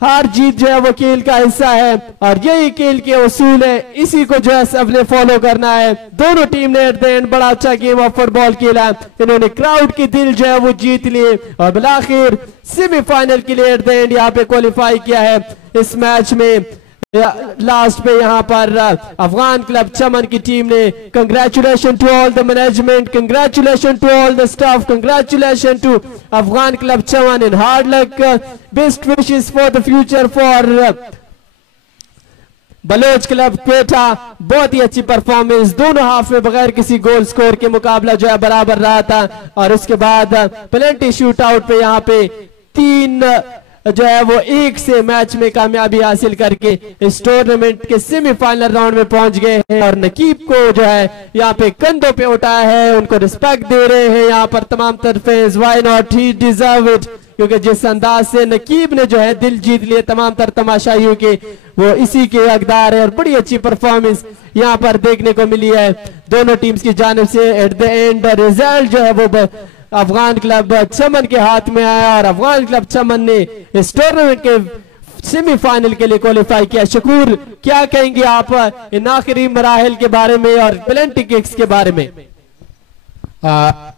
हार जीत जो है वो खेल का हिस्सा है और यही खेल के उसूल है, इसी को जो है सबने फॉलो करना है। दोनों टीम ने एट द एंड बड़ा अच्छा गेम ऑफ फुटबॉल खेला, इन्होंने क्राउड के दिल जो है वो जीत लिए और बिलाखिर सेमीफाइनल के लिए एट द एंड यहाँ पे क्वालिफाई किया है। इस मैच में लास्ट पे यहाँ पर अफगान क्लब चमन की टीम ने congratulation to all the management, congratulation to all the staff, congratulation to Afghan club Chaman and hard luck, best wishes for the future for Baloch club Quetta. बहुत ही अच्छी परफॉर्मेंस, दोनों हाफ में बगैर किसी गोल स्कोर के मुकाबला जो है बराबर रहा था और उसके बाद पेनल्टी शूट आउट पे यहाँ पे 3 जो है वो 1 से मैच में कामयाबी हासिल करके इस टूर्नामेंट के सेमीफाइनल राउंड में पहुंच गए हैं और नकीब को जो है यहाँ पे कंधों पे उठाया है, उनको रिस्पेक्ट दे रहे हैं यहाँ पर तमाम तरफे। Why not, he deserve it, क्योंकि जिस अंदाज से नकीब ने जो है दिल जीत लिए तमाम तर तमाशाइयों के, वो इसी के हकदार है और बड़ी अच्छी परफॉर्मेंस यहाँ पर देखने को मिली है दोनों टीम्स की जानिब से। एट द एंड रिजल्ट जो है वो अफगान क्लब चमन के हाथ में आया और अफगान क्लब चमन ने इस टूर्नामेंट के सेमीफाइनल के लिए क्वालिफाई किया। शकूर, क्या कहेंगे आप इन आखिरी मराहल के बारे में और पेनल्टी किक्स के बारे में?